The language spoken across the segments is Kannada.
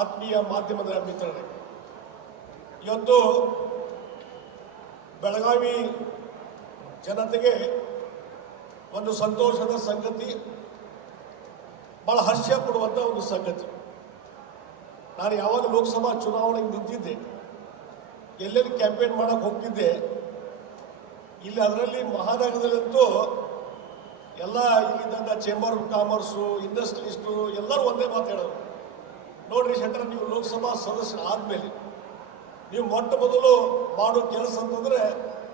ಆತ್ಮೀಯ ಮಾಧ್ಯಮದ ಮಿತ್ರರೇ, ಇವತ್ತು ಬೆಳಗಾವಿ ಜನತೆಗೆ ಒಂದು ಸಂತೋಷದ ಸಂಗತಿ, ಬಹಳ ಹರ್ಷ ಕೊಡುವಂಥ ಒಂದು ಸಂಗತಿ. ನಾನು ಯಾವಾಗ ಲೋಕಸಭಾ ಚುನಾವಣೆಗೆ ನಿಂತಿದ್ದೆ, ಎಲ್ಲೆಲ್ಲಿ ಕ್ಯಾಂಪೇನ್ ಮಾಡಕ್ಕೆ ಹೋಗ್ತಿದ್ದೆ, ಇಲ್ಲಿ ಅದರಲ್ಲಿ ಮಹಾನಗರದಲ್ಲಂತೂ ಎಲ್ಲ ಇಲ್ಲಿದ್ದಂಥ ಚೇಂಬರ್ ಆಫ್ ಕಾಮರ್ಸು, ಇಂಡಸ್ಟ್ರಿಯಲಿಸ್ಟು ಎಲ್ಲರೂ ಒಂದೇ ಮಾತಾಡೋರು. ನೋಡ್ರಿ ಶೆಟ್ಟರ್, ನೀವು ಲೋಕಸಭಾ ಸದಸ್ಯರು ಆದಮೇಲೆ ನೀವು ಮೊಟ್ಟ ಮೊದಲು ಮಾಡೋ ಕೆಲಸ ಅಂತಂದರೆ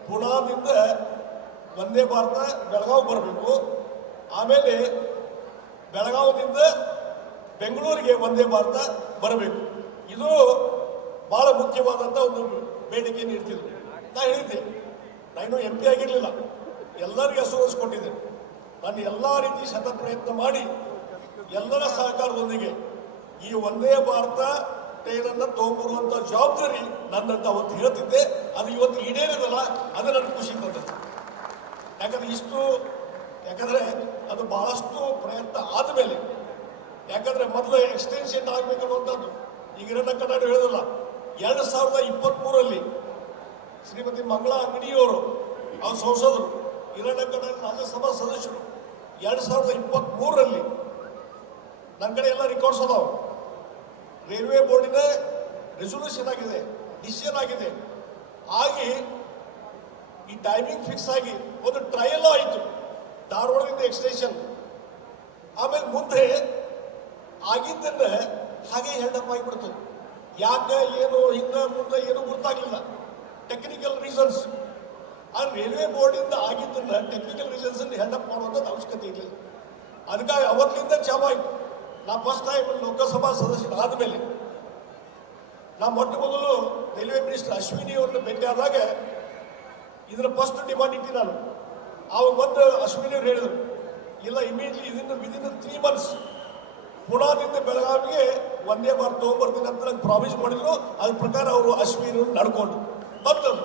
ಪುಣಾದಿಂದ ವಂದೇ ಭಾರತ ಬೆಳಗಾವಿ ಬರಬೇಕು, ಆಮೇಲೆ ಬೆಳಗಾವಿಯಿಂದ ಬೆಂಗಳೂರಿಗೆ ವಂದೇ ಭಾರತ ಬರಬೇಕು. ಇದು ಭಾಳ ಮುಖ್ಯವಾದಂಥ ಒಂದು ಬೇಡಿಕೆ ನೀಡ್ತಿದ್ರು. ನಾ ಹೇಳಿದ್ದೆ, ನಾನು MP ಆಗಿರಲಿಲ್ಲ, ಎಲ್ಲರಿಗೂ ಕೊಟ್ಟಿದ್ದೆ. ನಾನು ಎಲ್ಲ ರೀತಿ ಶತಪ್ರಯತ್ನ ಮಾಡಿ ಎಲ್ಲರ ಸಹಕಾರದೊಂದಿಗೆ ಈ ವಂದೇ ಭಾರತ ಟ್ರೈನನ್ನು ತೊಗೊಂಬರುವಂಥ ಜವಾಬ್ದಾರಿ ನನ್ನಂತ ಅವತ್ತು ಹೇಳ್ತಿದ್ದೆ. ಅದು ಇವತ್ತು ಈಡೇರಿದಲ್ಲ, ಅದು ನನಗೆ ಖುಷಿ ತಂದದ್ದು. ಯಾಕಂದರೆ ಅದು ಬಹಳಷ್ಟು ಪ್ರಯತ್ನ ಆದಮೇಲೆ, ಯಾಕಂದರೆ ಮೊದಲು ಎಕ್ಸ್ಟೆನ್ಷನ್ ಆಗಬೇಕನ್ನುವಂಥದ್ದು ಈಗ ನನ್ನ ಕನ್ನಡ ಹೇಳೋದಿಲ್ಲ. 2023 ಶ್ರೀಮತಿ ಮಂಗಳಾ ಅಂಗಡಿಯವರು, ಅವ್ರ ಸಂಸದರು, ಹಿರಣ್ಯ ಕನ್ನಡ ರಾಜ್ಯಸಭಾ ಸದಸ್ಯರು, 2023 ನನ್ನ ಕಡೆ ಎಲ್ಲ ರೆಕಾರ್ಡ್ಸ್ ಅದಾವ. ರೈಲ್ವೆ ಬೋರ್ಡಿನ ರೆಸೊಲ್ಯೂಷನ್ ಆಗಿದೆ, ಡಿಸಿಷನ್ ಆಗಿದೆ, ಆಗಿ ಈ ಟೈಮಿಂಗ್ ಫಿಕ್ಸ್ ಆಗಿ ಒಂದು ಟ್ರಯಲ್ ಆಯಿತು, ಧಾರವಾಡದಿಂದ ಎಕ್ಸ್ಟೆನ್ಷನ್. ಆಮೇಲೆ ಮುಂದೆ ಆಗಿದ್ದನ್ನ ಹಾಗೆ ಹೆಲ್ಡಪ್ ಆಗಿಬಿಡ್ತದೆ. ಯಾಕೆ ಏನು ಹಿಂದೆ ಮುಂದೆ ಏನೂ ಗೊತ್ತಾಗಲಿಲ್ಲ, ಟೆಕ್ನಿಕಲ್ ರೀಸನ್ಸ್. ಆ ರೈಲ್ವೆ ಬೋರ್ಡಿಂದ ಆಗಿದ್ದನ್ನ ಟೆಕ್ನಿಕಲ್ ರೀಸನ್ಸ್ ಹೆಲ್ಡಪ್ ಮಾಡುವಂಥದ್ದು ಅವಶ್ಯಕತೆ ಇರಲಿಲ್ಲ. ಅದಕ್ಕಾಗಿ ಅವತ್ತಿಂದ ಚಾಲು ಆಯಿತು. ನಾ ಫಸ್ಟ್ ಟೈಮ್ ಲೋಕಸಭಾ ಸದಸ್ಯರಾದ ಮೇಲೆ ನಾ ಮೊಟ್ಟ ಮೊದಲು ರೈಲ್ವೆ ಮಿನಿಸ್ಟರ್ ಅಶ್ವಿನಿ ಅವ್ರನ್ನ ಭೇಟಿಯಾದಾಗ ಇದರ ಫಸ್ಟ್ ಡಿಮಾಂಡ್ ಇಟ್ಟು ನಾನು ಅವಾಗ ಬಂದು ಅಶ್ವಿನಿ ಅವ್ರು ಹೇಳಿದರು, ಇಲ್ಲ ಇಮಿಡಿಯೇಟ್ಲಿ ವಿದಿನ್ 3 months ಪುಣಾದಿಂದ ಬೆಳಗಾವಿಗೆ ವಂದೇ ಭಾರತ ತೊಗೊಂಬರ್ತೀನಿ ಅಂತ ನಂಗೆ ಪ್ರಾಮಿಸ್ ಮಾಡಿದ್ರು. ಅದ್ರ ಪ್ರಕಾರ ಅವರು ಅಶ್ವಿನಿ ನಡ್ಕೊಂಡು ಬರ್ತದ್ರು.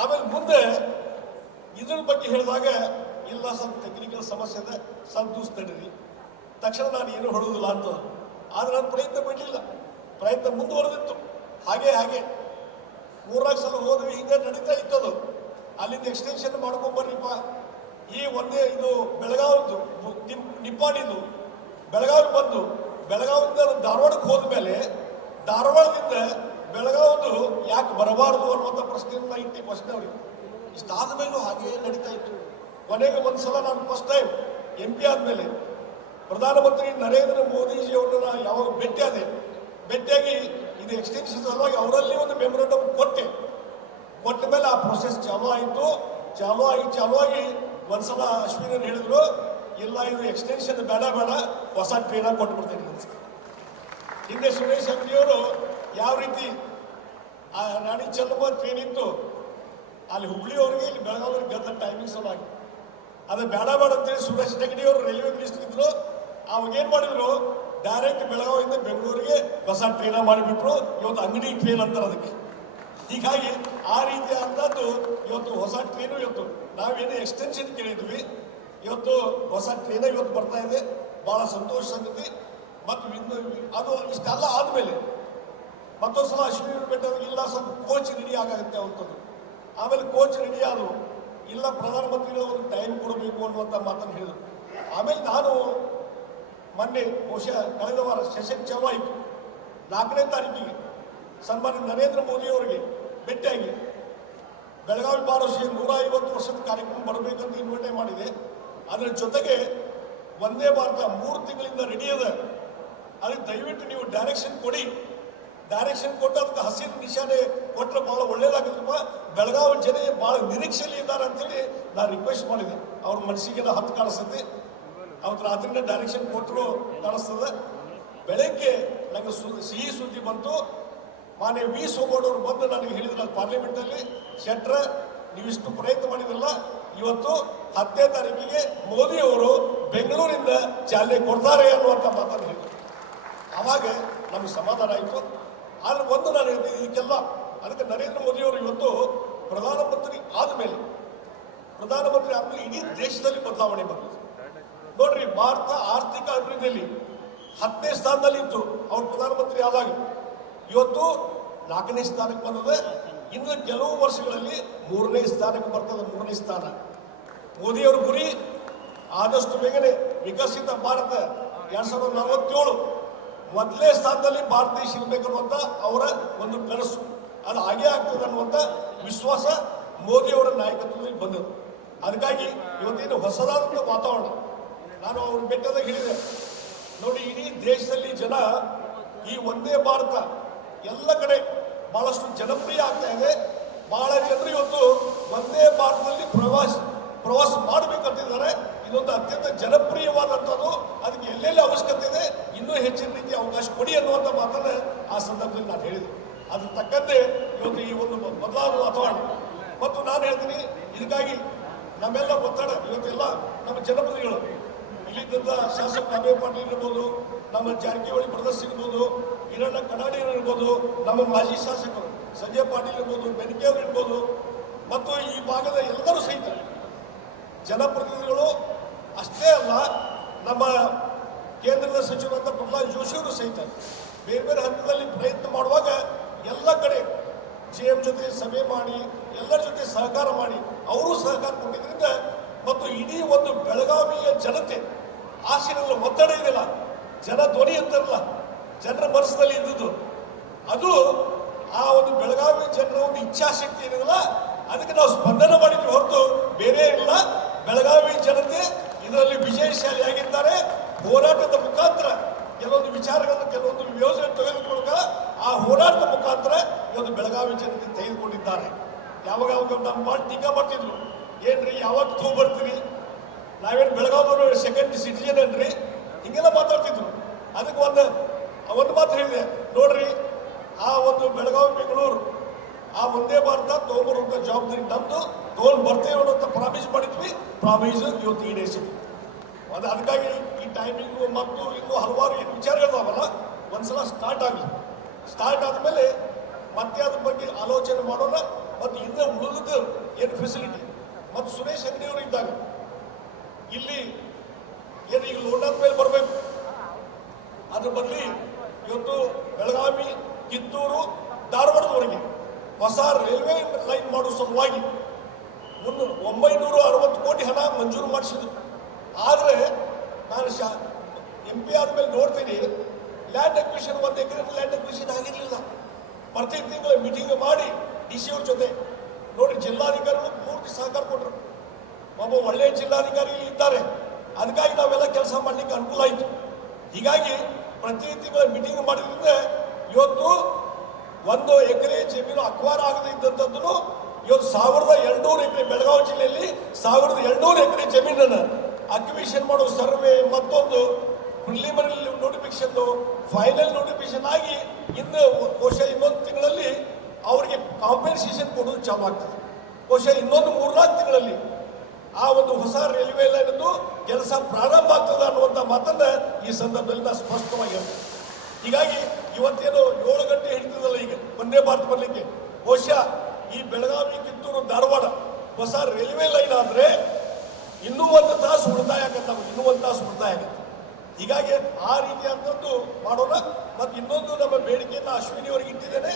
ಆಮೇಲೆ ಮುಂದೆ ಇದ್ರ ಬಗ್ಗೆ ಹೇಳಿದಾಗ, ಇಲ್ಲ ಸ್ವಲ್ಪ ಟೆಕ್ನಿಕಲ್ ಸಮಸ್ಯೆ ಇದೆ, ಸ್ವಲ್ಪ ದಿವಸ ತಡೀರಿ, ತಕ್ಷಣ ನಾನು ಏನು ಹೊಡೋದಿಲ್ಲ ಅಂತ. ಆದರೆ ನಾನು ಪ್ರಯತ್ನ ಬಿಡಲಿಲ್ಲ, ಪ್ರಯತ್ನ ಮುಂದುವರೆದಿತ್ತು. ಹಾಗೆ 3-4 ಸಲ ಹೋದ್ವಿ, ಹಿಂಗೆ ನಡೀತಾ ಇತ್ತದು. ಅಲ್ಲಿಂದ ಎಕ್ಸ್ಟೆನ್ಷನ್ ಮಾಡ್ಕೊಂಬರ್ರಿಪ್ಪ, ಈ ಒಂದೇ ಇದು ಬೆಳಗಾವಿದು ನಿಪ್ಪಾಣಿದು ಬೆಳಗಾವಿ ಬಂದು ಬೆಳಗಾವಿಂದ ಧಾರವಾಡಕ್ಕೆ ಹೋದ್ಮೇಲೆ ಧಾರವಾಡದಿಂದ ಬೆಳಗಾವಿದು ಯಾಕೆ ಬರಬಾರ್ದು ಅನ್ನುವಂಥ ಪ್ರಶ್ನೆಯನ್ನ ಇಟ್ಟು ಪ್ರಶ್ನೆ ಅವ್ರಿಗೆ. ಇಷ್ಟಾದ ಮೇಲೂ ಹಾಗೇ ನಡೀತಾ ಇತ್ತು. ಕೊನೆಗೆ ಒಂದ್ಸಲ ನಾನು ಫಸ್ಟ್ ಟೈಮ್ MP ಆದಮೇಲೆ ಪ್ರಧಾನಮಂತ್ರಿ ನರೇಂದ್ರ ಮೋದಿಜಿಯವ್ರನ್ನ ಯಾವಾಗ ಭೇಟಿಯಾಗಿ ಇದು ಎಕ್ಸ್ಟೆನ್ಷನ್ ಸಲುವಾಗಿ ಅವರಲ್ಲಿ ಒಂದು ಮೆಮೊರಂಡಮ್ ಕೊಟ್ಟ ಮೇಲೆ ಆ ಪ್ರೊಸೆಸ್ ಚಾಲು ಆಗಿ ಒಂದ್ಸಲ ಅಶ್ವಿನಿ ಹೇಳಿದ್ರು, ಇಲ್ಲ ಇದು ಎಕ್ಸ್ಟೆನ್ಷನ್ ಬೇಡ ಹೊಸ ಟ್ರೈನ ಕೊಟ್ಬಿಡ್ತೀನಿ ಅಂತ. ಹಿಂದೆ ಸುರೇಶ್ ಅಂಗಡಿಯವರು ಯಾವ ರೀತಿ ಆ ರಾಣಿ ಚೆನ್ನಮ್ಮ ಟ್ರೈನ್ ಇತ್ತು, ಅಲ್ಲಿ ಹುಬ್ಳಿಯವ್ರಿಗೆ ಇಲ್ಲಿ ಬೆಳಗಾವಿಗೆ ಗದ್ದ ಟೈಮಿಂಗ್ ಸಲುವಾಗಿ ಅದು ಬೇಡ ಅಂತೇಳಿ ಸುರೇಶ್ ಅಂಗಡಿಯವರು ರೈಲ್ವೆ ಮಿನಿಸ್ಟರ್ ಇದ್ರು. ಅವಾಗ ಏನು ಮಾಡಿದ್ರು, ಡೈರೆಕ್ಟ್ ಬೆಳಗಾವಿಯಿಂದ ಬೆಂಗಳೂರಿಗೆ ಹೊಸ ಟ್ರೈನ ಮಾಡಿಬಿಟ್ರು. ಇವತ್ತು ಅಂಗಡಿ ಟ್ರೈನ್ ಅಂತಾರೆ ಅದಕ್ಕೆ. ಹೀಗಾಗಿ ಆ ರೀತಿಯಾದಂಥದ್ದು ಇವತ್ತು ಹೊಸ ಟ್ರೈನು, ಇವತ್ತು ನಾವೇನೇ ಎಕ್ಸ್ಟೆನ್ಷನ್ ಕೇಳಿದ್ವಿ, ಇವತ್ತು ಹೊಸ ಟ್ರೈನ ಇವತ್ತು ಬರ್ತಾ ಇದೆ. ಭಾಳ ಸಂತೋಷ ಸಂಗತಿ. ಮತ್ತು ಅದು ಇಷ್ಟೆಲ್ಲ ಆದಮೇಲೆ ಮತ್ತೊಂದು ಸಲ ಅಶ್ವಿನಿ ಬೆಟ್ಟದಾಗ, ಇಲ್ಲ ಸ್ವಲ್ಪ ಕೋಚ್ ರೆಡಿ ಆಗುತ್ತೆ ಅಂತದ್ದು. ಆಮೇಲೆ ಕೋಚ್ ರೆಡಿ ಆದರು, ಇಲ್ಲ ಪ್ರಧಾನಮಂತ್ರಿಗಳು ಒಂದು ಟೈಮ್ ಕೊಡಬೇಕು ಅನ್ನುವಂಥ ಮಾತನ್ನು ಹೇಳಿದರು. ಆಮೇಲೆ ನಾನು ಮೊನ್ನೆ ಬಹುಶಃ ಕಳೆದ ವಾರ ಸೆಷನ್ ಚಾಲು ಆಯಿತು, 4ನೇ ತಾರೀಕಿಗೆ ಸನ್ಮಾನ್ಯ ನರೇಂದ್ರ ಮೋದಿ ಅವರಿಗೆ ಭೇಟಿಯಾಗಿ ಬೆಳಗಾವಿ ಬಾರಸಿ 150 ವರ್ಷದ ಕಾರ್ಯಕ್ರಮ ಬರಬೇಕಂತ ಇನ್ವೈಟ್ ಮಾಡಿದೆ. ಅದರ ಜೊತೆಗೆ ವಂದೇ ಭಾರತ 3 ತಿಂಗಳಿಂದ ರೆಡಿ ಇದೆ, ಅದಕ್ಕೆ ದಯವಿಟ್ಟು ನೀವು ಡೈರೆಕ್ಷನ್ ಕೊಡಿ. ಡೈರೆಕ್ಷನ್ ಕೊಟ್ಟು ಅದಕ್ಕೆ ಹಸಿರು ನಿಶಾನೆ ಕೊಟ್ಟರೆ ಭಾಳ ಒಳ್ಳೇದಾಗುತ್ತಪ್ಪ, ಬೆಳಗಾವಿ ಜನ ಭಾಳ ನಿರೀಕ್ಷೆಯಲ್ಲಿ ಇದ್ದಾರೆ ಅಂತೇಳಿ ನಾನು ರಿಕ್ವೆಸ್ಟ್ ಮಾಡಿದೆ. ಅವ್ರ ಮನಸ್ಸಿಗೆಲ್ಲ ಹತ್ತು ಕಾಣಿಸುತ್ತೆ. ಅವತ್ತು ರಾತ್ರಿಯಿಂದ ಡೈರೆಕ್ಷನ್ ಕೊಟ್ಟರು ಕಾಣಿಸ್ತದೆ. ಬೆಳಗ್ಗೆ ನನಗೆ ಸಿಹಿ ಸುದ್ದಿ ಬಂತು. ಮಾನ್ಯ V. ಸೋಮಣ್ಣವರು ಬಂದು ನನಗೆ ಹೇಳಿದ್ರು ಪಾರ್ಲಿಮೆಂಟಲ್ಲಿ, ಶೆಟ್ರ ನೀವಿಷ್ಟು ಪ್ರಯತ್ನ ಮಾಡಿದ್ರಲ್ಲ, ಇವತ್ತು 10ನೇ ತಾರೀಕಿಗೆ ಮೋದಿ ಅವರು ಬೆಂಗಳೂರಿಂದ ಚಾಲನೆ ಕೊಡ್ತಾರೆ ಅನ್ನುವಂಥ ಮಾತನ್ನು ಹೇಳಿದರು. ಆವಾಗ ನಮಗೆ ಸಮಾಧಾನ ಆಯಿತು. ಆದರೆ ಒಂದು ನಾನು ಇದಕ್ಕೆಲ್ಲ ಅದಕ್ಕೆ ನರೇಂದ್ರ ಮೋದಿಯವರು ಇವತ್ತು ಪ್ರಧಾನಮಂತ್ರಿ ಆದಮೇಲೆ ಇಡೀ ದೇಶದಲ್ಲಿ ಬದಲಾವಣೆ ಬಂದಿದೆ. ನೋಡ್ರಿ, ಭಾರತ ಆರ್ಥಿಕ ಅಭಿವೃದ್ಧಿಯಲ್ಲಿ 10ನೇ ಸ್ಥಾನದಲ್ಲಿ ಇತ್ತು ಅವ್ರು ಪ್ರಧಾನಮಂತ್ರಿ ಆದಾಗ. ಇವತ್ತು 4ನೇ ಸ್ಥಾನಕ್ಕೆ ಬಂದದೆ. ಇನ್ನು ಕೆಲವು ವರ್ಷಗಳಲ್ಲಿ 3ನೇ ಸ್ಥಾನಕ್ಕೆ ಬರ್ತದೆ. 3ನೇ ಸ್ಥಾನ. ಮೋದಿಯವರ ಗುರಿ ಆದಷ್ಟು ಬೇಗನೆ ವಿಕಸಿತ ಭಾರತ 2047 ಮೊದಲನೇ ಸ್ಥಾನದಲ್ಲಿ ಭಾರತ ದೇಶ ಇರಬೇಕು ಅನ್ನುವಂಥ ಅವರ ಒಂದು ಕನಸು. ಅದು ಹಾಗೇ ಆಗ್ತದೆ ಅನ್ನುವಂಥ ವಿಶ್ವಾಸ ಮೋದಿಯವರ ನಾಯಕತ್ವದಲ್ಲಿ ಬಂದದ್ದು. ಅದಕ್ಕಾಗಿ ಇವತ್ತೇನು ಹೊಸದಾದಂಥ ವಾತಾವರಣ. ನಾನು ಅವ್ರ ಬೆಟ್ಟದಾಗ ಹೇಳಿದೆ ನೋಡಿ, ಇಡೀ ದೇಶದಲ್ಲಿ ಜನ ಈ ಒಂದೇ ಭಾರತ ಎಲ್ಲ ಕಡೆ ಬಹಳಷ್ಟು ಜನಪ್ರಿಯ ಆಗ್ತಾ ಇದೆ. ಬಹಳ ಜನರು ಇವತ್ತು ಒಂದೇ ಭಾರತದಲ್ಲಿ ಪ್ರವಾಸ ಮಾಡಬೇಕಂತಿದ್ದಾರೆ. ಇದೊಂದು ಅತ್ಯಂತ ಜನಪ್ರಿಯವಾದಂಥದ್ದು. ಅದಕ್ಕೆ ಎಲ್ಲೆಲ್ಲಿ ಅವಶ್ಯಕತೆ ಇದೆ ಇನ್ನೂ ಹೆಚ್ಚಿನ ರೀತಿಯ ಅವಕಾಶ ಕೊಡಿ ಅನ್ನುವಂಥ ಮಾತನ್ನ ಆ ಸಂದರ್ಭದಲ್ಲಿ ನಾನು ಹೇಳಿದೆ. ಅದ್ರ ತಕ್ಕಂತೆ ಇವತ್ತು ಈ ಒಂದು ಬದಲಾದ ವಾತಾವರಣ. ಮತ್ತು ನಾನು ಹೇಳ್ತೀನಿ, ಇದಕ್ಕಾಗಿ ನಮ್ಮೆಲ್ಲ ಒತ್ತಡ ಇವತ್ತೆಲ್ಲ ನಮ್ಮ ಜನಪ್ರತಿನಿಧಿಗಳು ಇಲ್ಲಿದ್ದಂಥ ಶಾಸಕ ಅಭಯ ಪಾಟೀಲ್ ಇರ್ಬೋದು, ನಮ್ಮ ಜಾರಕಿಹೊಳಿ ಬ್ರದರ್ಸ್ ಇರ್ಬೋದು, ಹಿರಣ್ಣ ಕಡಾಡಿಯವರು ಇರ್ಬೋದು, ನಮ್ಮ ಮಾಜಿ ಶಾಸಕರು ಸಂಜಯ್ ಪಾಟೀಲ್ ಇರ್ಬೋದು, ಬೆನಕೆಯವರು ಇರ್ಬೋದು, ಮತ್ತು ಈ ಭಾಗದ ಎಲ್ಲರೂ ಸಹಿತ ಜನಪ್ರತಿನಿಧಿಗಳು ಅಷ್ಟೇ ಅಲ್ಲ, ನಮ್ಮ ಕೇಂದ್ರದ ಸಚಿವರಾದ ಪ್ರಹ್ಲಾದ್ ಜೋಶಿಯವರು ಸಹಿತ ಬೇರೆ ಬೇರೆ ಹಂತದಲ್ಲಿ ಪ್ರಯತ್ನ ಮಾಡುವಾಗ ಎಲ್ಲ ಕಡೆ CM ಜೊತೆ ಸಭೆ ಮಾಡಿ ಎಲ್ಲರ ಜೊತೆ ಸಹಕಾರ ಮಾಡಿ ಅವರು ಸಹಕಾರ ಕೊಟ್ಟಿದ್ದರಿಂದ ಮತ್ತು ಇಡೀ ಒಂದು ಬೆಳಗಾವಿಯ ಜನತೆ ಆಶೀರ್ವಾದ ಒತ್ತಡ ಇದೆಯಲ್ಲ, ಜನ ಧ್ವನಿ ಅಂತಾರಲ್ಲ, ಜನರ ಮನಸ್ಸಿನಲ್ಲಿ ಇದ್ದುದು ಅದು ಆ ಒಂದು ಬೆಳಗಾವಿ ಜನರ ಒಂದು ಇಚ್ಛಾಶಕ್ತಿ ಏನಿದೆಯಲ್ಲ ಅದಕ್ಕೆ ನಾವು ಸ್ಪಂದನೆ ಮಾಡಿದ್ವಿ ಹೊರತು ಬೇರೆ ಇಲ್ಲ. ಬೆಳಗಾವಿ ಜನತೆ ಇದರಲ್ಲಿ ವಿಜಯಶಾಲಿಯಾಗಿದ್ದಾರೆ. ಹೋರಾಟದ ಮುಖಾಂತರ ಕೆಲವೊಂದು ವಿಚಾರಗಳನ್ನು ಕೆಲವೊಂದು ಯೋಜನೆ ತೆಗೆದುಕೊಳ್ಳುವ ಆ ಹೋರಾಟದ ಮುಖಾಂತರ ಇವತ್ತು ಬೆಳಗಾವಿ ಜನತೆ ತೆಗೆದುಕೊಂಡಿದ್ದಾರೆ. ಯಾವಾಗ ನಮ್ಮ ಮಾಡಿ ಟೀಕಾ ಮಾಡ್ತಿದ್ರು, ಏನ್ರಿ ಯಾವಾಗ ತಗೊಂಡ್ಬರ್ತೀರಿ, ನಾವೇನು ಬೆಳಗಾವಿಯವರು ಸೆಕೆಂಡ್ ಸಿಟಿಜನ್ ಏನ್ರಿ, ಹಿಂಗೆಲ್ಲ ಮಾತಾಡ್ತಿದ್ರು. ಅದಕ್ಕೆ ಒಂದು ಮಾತು ಹೇಳಿದೆ ನೋಡ್ರಿ, ಆ ಒಂದು ಬೆಳಗಾವಿ ಬೆಂಗಳೂರು ಆ ಒಂದೇ ಭಾರತ ತಗೊಂಬರುವಂಥ ಜವಾಬ್ದಾರಿ ನಮ್ಮದು, ತಗೊಂಡು ಬರ್ತೇವೆ ಅನ್ನೋಂಥ ಪ್ರಾಮಿಸ್ ಮಾಡಿದ್ವಿ. ಪ್ರಾಮಿಸ್ ಇವತ್ತು ಈಡೇರಿಸಿದ್ವಿ. ಅದಕ್ಕಾಗಿ ಈ ಟೈಮಿಂಗು ಮತ್ತು ಇನ್ನೂ ಹಲವಾರು ಏನು ವಿಚಾರಗಳಿದಾವಲ್ಲ ಒಂದ್ಸಲ ಸ್ಟಾರ್ಟ್ ಆಗಲಿ. ಸ್ಟಾರ್ಟ್ ಆದಮೇಲೆ ಮತ್ತೆ ಅದ್ರ ಬಗ್ಗೆ ಆಲೋಚನೆ ಮಾಡೋಣ. ಮತ್ತು ಇನ್ನೂ ಉಳಿದ ಏನು ಫೆಸಿಲಿಟಿ ಮತ್ತು ಸುರೇಶ್ ಅಂಗಡಿಯವರು ಇದ್ದಾಗ ಇಲ್ಲಿ ಏನು ಈಗ ಲೋಂಡಾದ ಮೇಲೆ ಬರಬೇಕು, ಅದ್ರ ಬದಲಿ ಇವತ್ತು ಬೆಳಗಾವಿ, ಕಿತ್ತೂರು, ಧಾರವಾಡದವರೆಗೆ ಹೊಸ ರೈಲ್ವೆ ಲೈನ್ ಮಾಡುವ ಸಲುವಾಗಿ 960 ಕೋಟಿ ಹಣ ಮಂಜೂರು ಮಾಡಿಸಿದ್ರು. ಆದರೆ ನಾನು MP ಆದಮೇಲೆ ನೋಡ್ತೀನಿ, ಲ್ಯಾಂಡ್ ಅಕ್ವಿಷನ್ 1 ಎಕರೆ ಲ್ಯಾಂಡ್ ಅಕ್ವಿಷನ್ ಆಗಿರಲಿಲ್ಲ. ಪ್ರತಿ ತಿಂಗಳು ಮೀಟಿಂಗ್ ಮಾಡಿ DC ಅವ್ರ ಜೊತೆ ನೋಡಿ, ಜಿಲ್ಲಾಧಿಕಾರಿಗಳು ಪೂರ್ತಿ ಸಹಕಾರ ಕೊಟ್ಟರು. ಒಬ್ಬ ಒಳ್ಳೆಯ ಜಿಲ್ಲಾಧಿಕಾರಿ ಇದ್ದಾರೆ. ಅದಕ್ಕಾಗಿ ನಾವೆಲ್ಲ ಕೆಲಸ ಮಾಡಲಿಕ್ಕೆ ಅನುಕೂಲ ಆಯಿತು. ಹೀಗಾಗಿ ಪ್ರತಿ ತಿಂಗಳ ಮೀಟಿಂಗ್ ಮಾಡಿದ್ರೆ ಇವತ್ತು 1 ಎಕರೆ ಜಮೀನು ಅಕ್ವಾರ ಆಗದೆ ಇದ್ದಂಥದ್ದು ಇವತ್ತು 1200 ಎಕರೆ ಬೆಳಗಾವಿ ಜಿಲ್ಲೆಯಲ್ಲಿ 1200 ಎಕರೆ ಜಮೀನನ್ನು ಅಕ್ವಿಷನ್ ಮಾಡೋ ಸರ್ವೆ ಮತ್ತೊಂದು ಪ್ರಿಲಿಮಿನರಿ ನೋಟಿಫಿಕೇಶನ್ ಫೈನಲ್ ನೋಟಿಫಿಕೇಶನ್ ಆಗಿ ಇನ್ನು ಬಹುಶಃ ಇನ್ನೊಂದು ತಿಂಗಳಲ್ಲಿ ಅವರಿಗೆ ಕಾಂಪೆನ್ಸೇಷನ್ ಕೊಡೋದು ಚಾಲು ಆಗ್ತದೆ. ಬಹುಶಃ ಇನ್ನೊಂದು 3-4 ತಿಂಗಳಲ್ಲಿ ಆ ಒಂದು ಹೊಸ ರೈಲ್ವೆ ಲೈನದ್ದು ಕೆಲಸ ಪ್ರಾರಂಭ ಆಗ್ತದೆ ಅನ್ನುವಂಥ ಮಾತನ್ನ ಈ ಸಂದರ್ಭದಲ್ಲಿ ನಾನು ಸ್ಪಷ್ಟವಾಗಿ ಹೇಳ್ತೇನೆ. ಹೀಗಾಗಿ ಇವತ್ತೇನು 7 ಗಂಟೆ ಹಿಡಿತದಲ್ಲ ಈಗ ಒಂದೇ ಭಾರತ ಬರಲಿಕ್ಕೆ, ಬಹುಶಃ ಈ ಬೆಳಗಾವಿ, ಕಿತ್ತೂರು, ಧಾರವಾಡ ಹೊಸ ರೈಲ್ವೆ ಲೈನ್ ಆದರೆ ಇನ್ನೂ 1 ತಾಸು ಉಳಿತಾಯ ಆಗತ್ತೆ. ಇನ್ನೂ 1 ತಾಸು ಉಳಿತಾಯ ಆಗುತ್ತೆ. ಹೀಗಾಗಿ ಆ ರೀತಿಯಾದಂಥದ್ದು ಮಾಡೋಣ. ಮತ್ತು ಇನ್ನೊಂದು ನಮ್ಮ ಬೇಡಿಕೆಯನ್ನು ಅಶ್ವಿನಿ ಅವರಿಗೆ ಇಟ್ಟಿದ್ದೇನೆ.